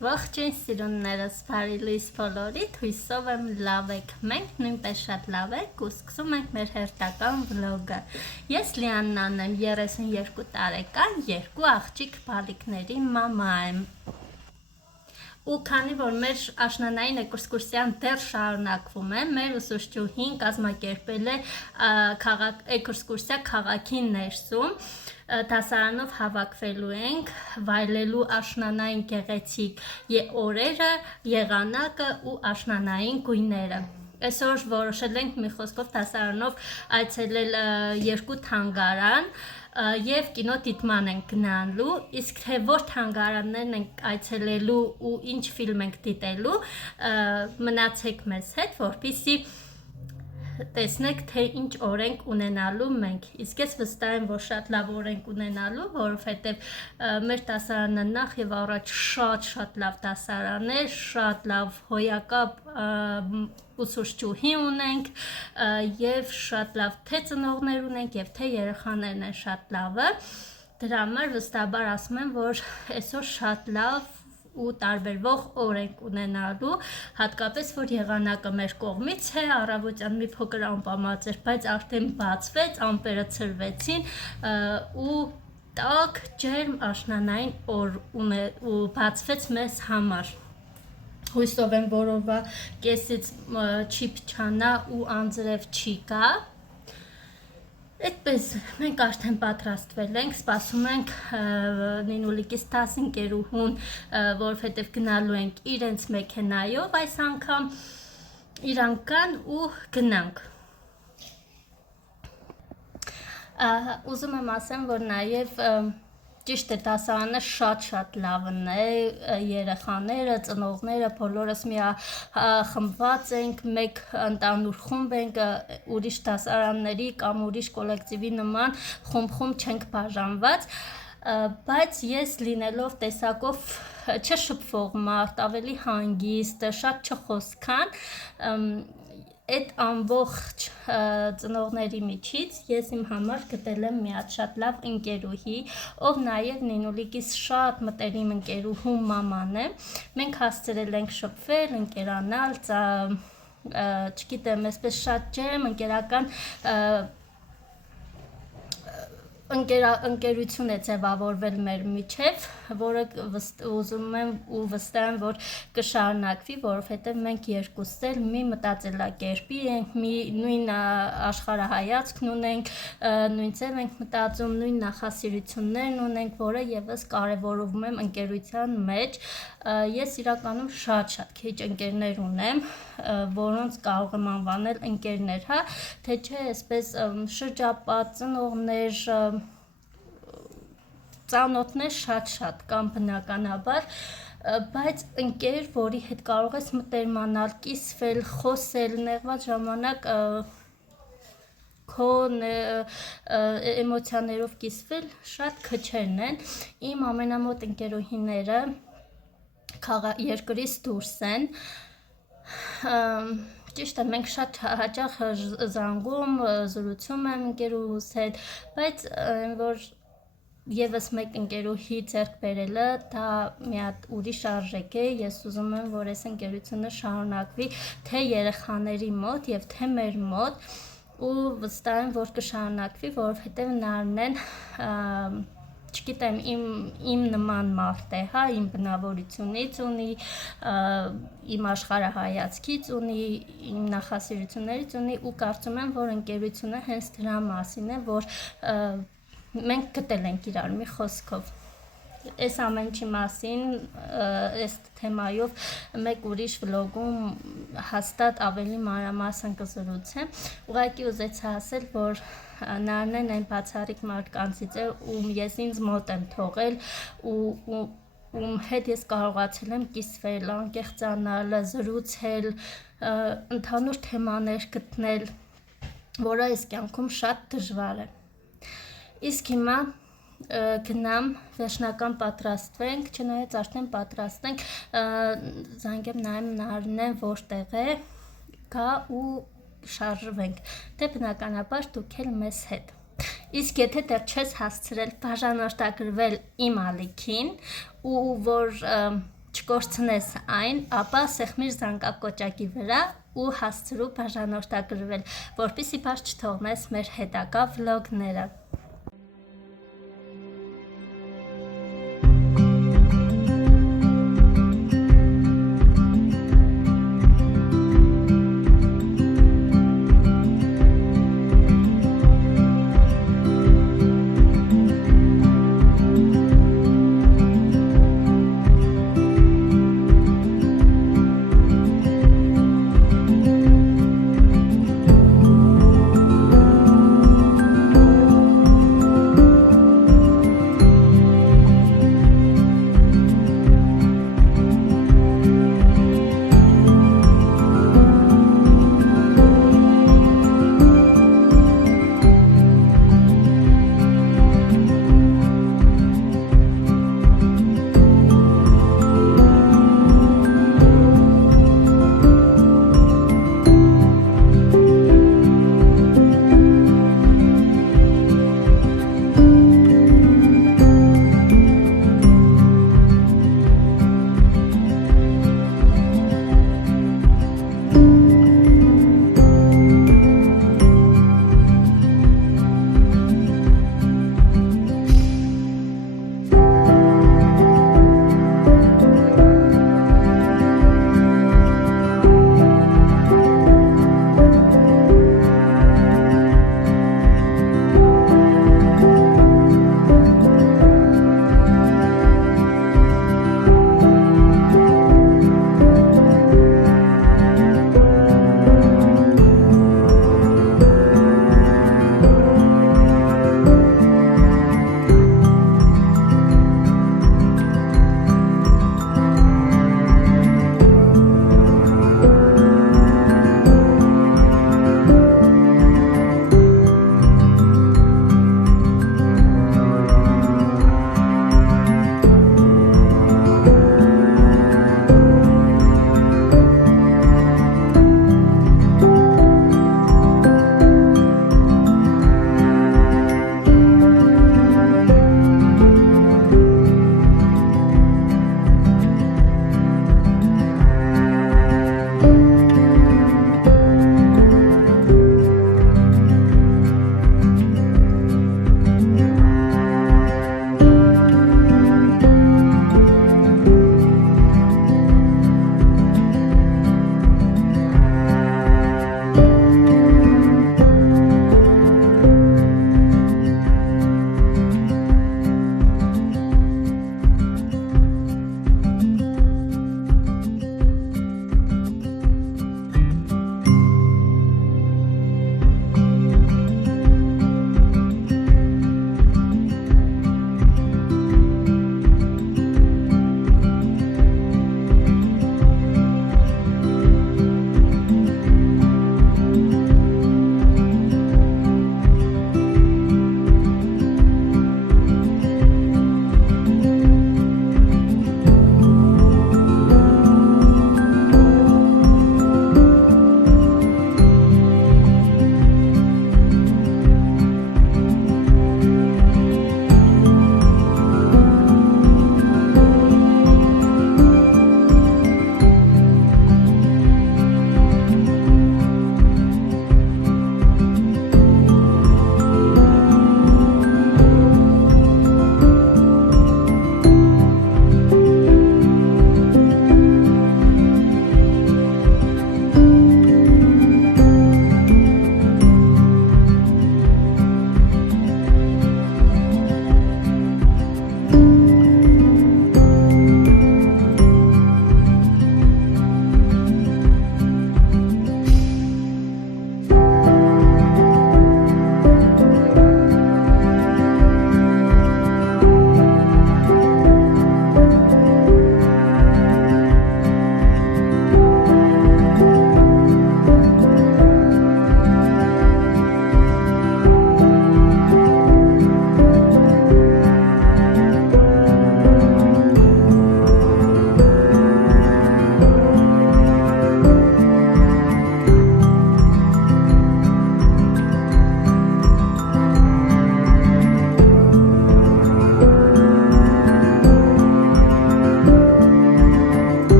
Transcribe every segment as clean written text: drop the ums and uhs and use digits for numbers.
Ողջույն սիրուններս, բարի լույս բոլորիդ, հույսով եմ լավ եք, մենք նույնպես շատ լավ ենք ու սկսում ենք մեր հերթական վլոգը։ Ես Լիաննան եմ, 32 տարեկան, երկու աղջիկ բալիկների մամա եմ։ Ու քանի որ մեր աշնանային էքսկուրսիան դեռ շարունակվում է, մեր ուսուցչուհին կազմակերպել է էքսկուրսիա քաղաքի ներսում, դասարանով հավաքվելու ենք, վայելելու աշնանային գեղեցիկ օրերը, եղանակը ու աշնանային գույները։ Այսօր որոշել ենք մի խոսքով դասարանով այցելել երկու թանգարան և կինո դիտման ենք գնալու, իսկ թե որ թանգարաններն ենք այցելելու ու ինչ ֆիլմ ենք դիտելու, մնացեք մեզ հետ, որպեսզի տեսնեք, թե ինչ օրենք ունենալու մենք։ Իսկ ես վստահ եմ, որ շատ լավ օրենք ունենալու, որովհետև մեր դասարանը նախ եւ առաջ շատ լավ դասարան է, շատ լավ հոյակապ ուսուցչուհի ունենք եւ շատ լավ թե ծնողներ ունենք եւ թե երեխաներն են շատ լավը։ Դրա համար վստահաբար ասում եմ, որ այսօր շատ լավ ու տարբերվող օր ենք ունենալու, հատկապես որ եղանակը մեր կողմից է, առավոտյան մի փոքր անպամած էր, բայց արդեն բացվեց, ամպերը ցրվեցին ու տաք ջերմ աշնանային օր ու բացվեց մեզ համար։ Հույսով եմ, որ օրվա կեսից չի փչանա ու անձրև չի գա։ Այդպես մենք արդեն պատրաստվել ենք, սպասում ենք Նինուլիկիս դասընկերուհուն, որովհետև գնալու ենք իրենց մեքենայով այս անգամ, իրանք կան ու գնանք։ Ուզում եմ ասեմ, որ նաև ճիշտ է, դասարանը շատ լավն է, երեխաները, ծնողները, բոլորս խմբված ենք, մեկ ընտանուր խումբ ենք, ուրիշ դասարանների կամ ուրիշ կոլեկտիվի նման խումբ չենք բաժանված, բայց ես լինելով տեսակով չշփվող մարդ, ավելի հանգիստ, շատ չխոսքան, այդ ամբողջ ծնողների միջից ես իմ համար գտել եմ մի հատ շատ լավ ընկերուհի, ով նաև Նինուլիկիս շատ մտերիմ ընկերուհու մաման է։ Մենք հասցրել ենք շփվել, ընկերանալ, չգիտեմ, այսպես շատ ջերմ ընկերական ընկերություն է ձևավորվել մեր միջև, որը ուզում եմ ու վստահ եմ, որ կշարունակվի, որովհետև մենք երկուսս էլ մի մտածելակերպի ենք, մի նույն աշխարհայացքն ունենք, նույն ձև ենք մտածում, նույն նախասիրություններն ունենք, որը եւս կարևորում եմ ընկերության մեջ։ Ես իրականում շատ քիչ ընկերներ ունեմ, որոնց կարող եմ անվանել ընկերներ, հա, թե չէ, այսպես շրջապատ, ծնողներ, ծանոթներ շատ կամ բնականաբար, բայց ընկեր, որի հետ կարող ես մտերմանալ, կիսվել, խոսել, նեղված ժամանակ քո էմոցիաներով կիսվել, շատ քչերն են։ Իմ ամենամոտ ընկերուհիները երկրից դուրս են, ճիշտ է, մենք շատ հաճախ զանգում, զրուցում եմ ընկերուհուս հետ, բայց որ եւս մեկ ընկերուհի ձեռք բերելը դա մի հատ ուրիշ արժեք է, ես ուզում եմ, որ այս ընկերությունը շարունակվի թե երեխաների մոտ եւ թե մեր մոտ ու վստահ եմ, որ կշարունակվի, որովհետեւ Նարնեն չգիտեմ, իմ նման մարդ է, հա, իմ բնավորությունից ունի, իմ աշխարհայացքից ունի, իմ նախասիրություններից ունի ու կարծում եմ, որ ընկերությունը հենց դրա մասին է, որ մենք գտել ենք իրար մի խոսքով։ Այս ամեն ինչի մասին, այս թեմայով մեկ ուրիշ վլոգում հաստատ ավելի մանրամասն կզրուցեմ։ Ուղղակի ուզեցի ասել, որ Նարնեն այն բացառիկ մարդկանցից է, ում ես ինձ մոտ եմ թողել ու ում հետ ես կարողացել եմ կիսվել, անկեղծանալ, զրուցել, ընդհանուր թեմաներ գտնել, որը այս կյանքում շատ դժվար է։ Իսկ հիմա գնամ, վերջնական պատրաստվենք, չնայած արդեն պատրաստ ենք, զանգեմ նայեմ Նարնեն որտեղ է, գա ու շարժվենք, դե բնականաբար դուք էլ մեզ հետ։ Իսկ եթե դեռ չես հասցրել բաժանորդագրվել իմ ալիքին ու որ կորցնես այն, ապա սեղմիր զանգակոճակի վրա ու հասցրու բաժանորդագրվել, որպեսզի բաց չթողնես մեր հետագա վլոգները։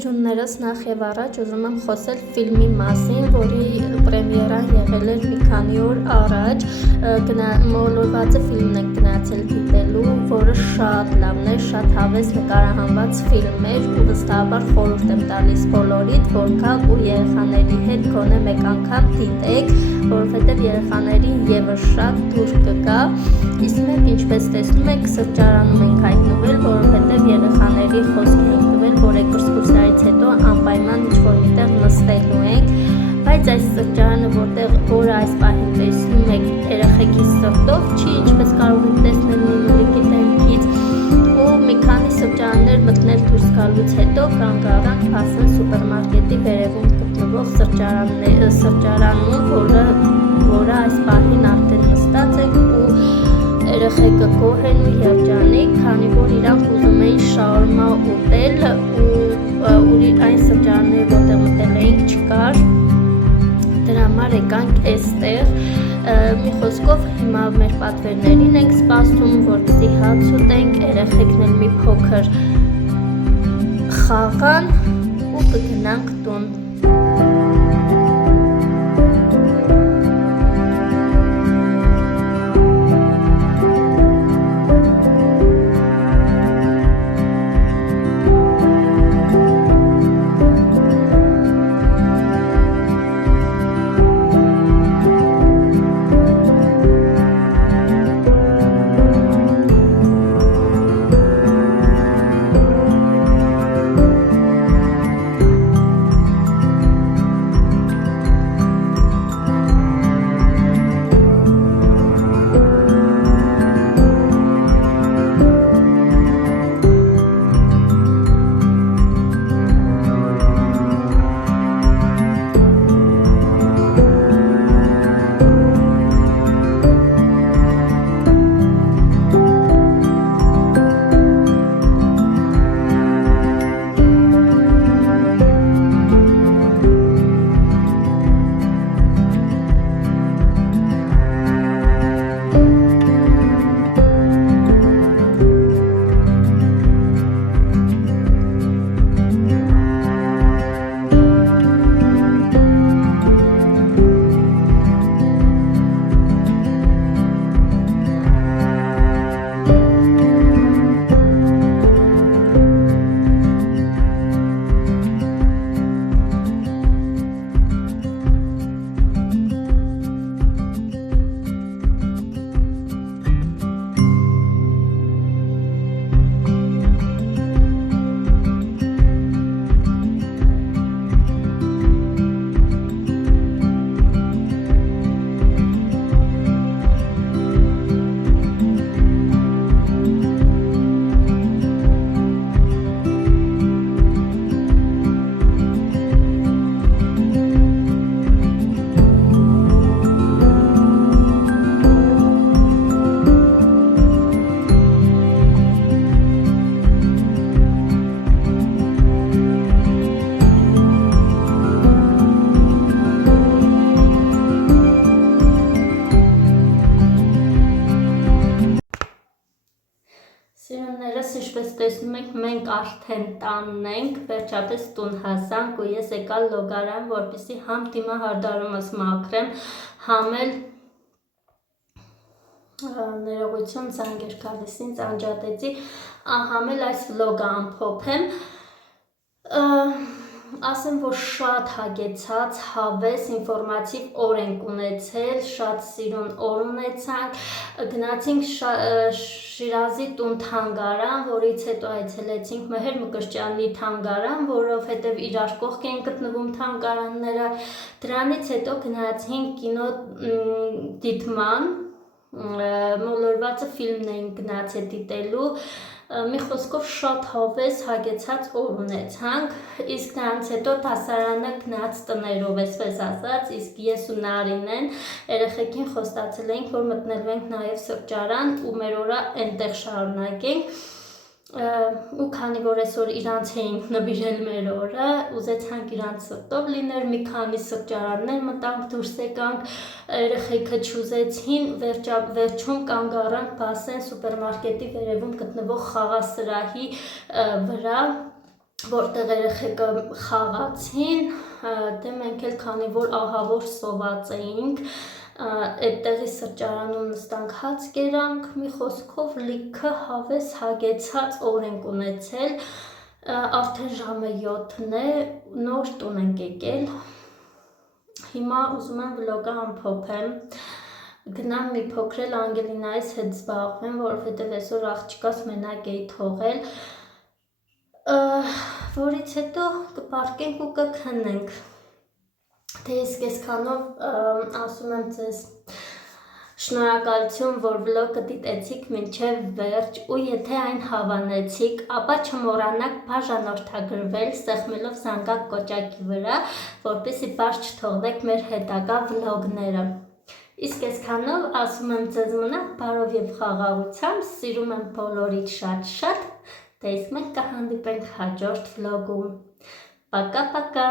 Սիրուններս, նախ եւ առաջ ուզում եմ խոսել ֆիլմի մասին, որի պրեմիերան եղել էր մի քանի օր առաջ։ Մոլորվածը ֆիլմն ենք գնացել դիտելու, որը շատ լավն էր, շատ հավես նկարահանված ֆիլմ էր ու վստահաբար խորհուրդ եմ տալիս բոլորիդ, որ գաք ու երեխաների հետ գոնե մեկ անգամ դիտեք, որովհետեւ երեխաներին եւս շատ դուր կգա։ Իսկ մենք ինչպես տեսնում եք, սրճարանում ենք հայտնվել, որովհետեւ երեխաների խոսքի ենք տվել, որ էքսկուրսիայից հետո անպայման ինչ-որ միտեղ նստելու ենք, բայց այս սրճարանը, որը այս պահին տեսնում եք երեխեքի սրտով, չի ինչպես կարող եք տեսնել նույնուրիկի դեմքից, ու մի քանի սրճարաններ մտնել դուրս գալուց հետո կանգ առանք Փասեն սուպերմարկետի վերևում գտնվող սրճարանում, որը այս պահին արդեն նստած ենք ու երեխեքը գոհ են ու երջանիկ, քանի որ իրանք ուզում էին շաուրմա ուտել ու այն սրճարանները, որտեղ մտել էինք, չկար, դրա համար եկանք այստեղ։ Մի խոսքով հիմա մեր պատվերներին ենք սպասում, որպեսզի հաց ուտենք, երեխեքն էլ մի փոքր խաղան ու կգնանք տուն։ Սիրուններս, ինչպես տեսնում եք, մենք արդեն տանն ենք, վերջապես տուն հասանք ու ես եկա լոգարան, որպեսզի համ դիմահարդարումս մաքրեմ, համ էլ ներողություն զանգեր գալիս ինձ անջատեցի, համ էլ այս վլոգը ամփոփեմ։ Ասեմ, որ շատ հագեցած, հավես, ինֆորմատիվ օր ենք ունեցել, շատ սիրուն օր ունեցանք, գնացինք Շիրազի տուն թանգարան, որից հետո այցելեցինք Մեհեր Մկրտչյանի թանգարան, որովհետև իրար կողք են գտնվում թանգարանները, դրանից հետո գնացինք կինո դիտման, մոլորվածը ֆիլմն էին գնացել դիտելու, մի խոսքով շատ հավես հագեցած օր ունեցանք, իսկ դրանից հետո դասարանը գնաց տներով, այսպես ասած, իսկ ես ու Նարինեն երեխեքին խոստացել էինք, որ մտնելու ենք նաև սրճարան ու մեր օրը այնտեղ շարունակենք, ու քանի որ այսօր իրանց էինք նվիրել մեր օրը, ուզեցանք իրանց սրտով լիներ, մի քանի սրճարաններ մտանք, դուրս եկանք, երեխեքը չուզեցին, վերջում կանգ առանք Փասեն սուպերմարկետի վերևում գտնվող խաղասրահի վրա, որտեղ երեխեքը խաղացին, դե մենք էլ քանի որ ահավոր սոված էինք, այդտեղի սրճարանում նստանք հաց կերանք, մի խոսքով լիքը հավես հագեցած օր ենք ունեցել, արդեն ժամը 7-ն է, նոր տուն ենք եկել, հիմա ուզում եմ վլոգը ամփոփեմ, գնամ մի փոքր էլ Անգելինայիս հետ զբաղվեմ, որովհետև այսօր աղջիկաս մենակ էի թողել, որից հետո կպարկենք ու կքնենք, թե իսկ այսքանով ասում եմ ձեզ շնորհակալություն, որ վլոգը դիտեցիք մինչև վերջ ու եթե այն հավանեցիք, ապա չմոռանաք բաժանորդագրվել սեղմելով զանգակ կոճակի վրա, որպեսզի բաց չթողնեք մեր հետագա վլոգները։ Իսկ այսքանով ասում եմ ձեզ մնաք բարով և խաղաղությամբ, սիրում եմ բոլորիդ շատ-շատ, դե իսկ մենք կհանդիպենք հաջորդ վլոգում։ Պակա-պակա։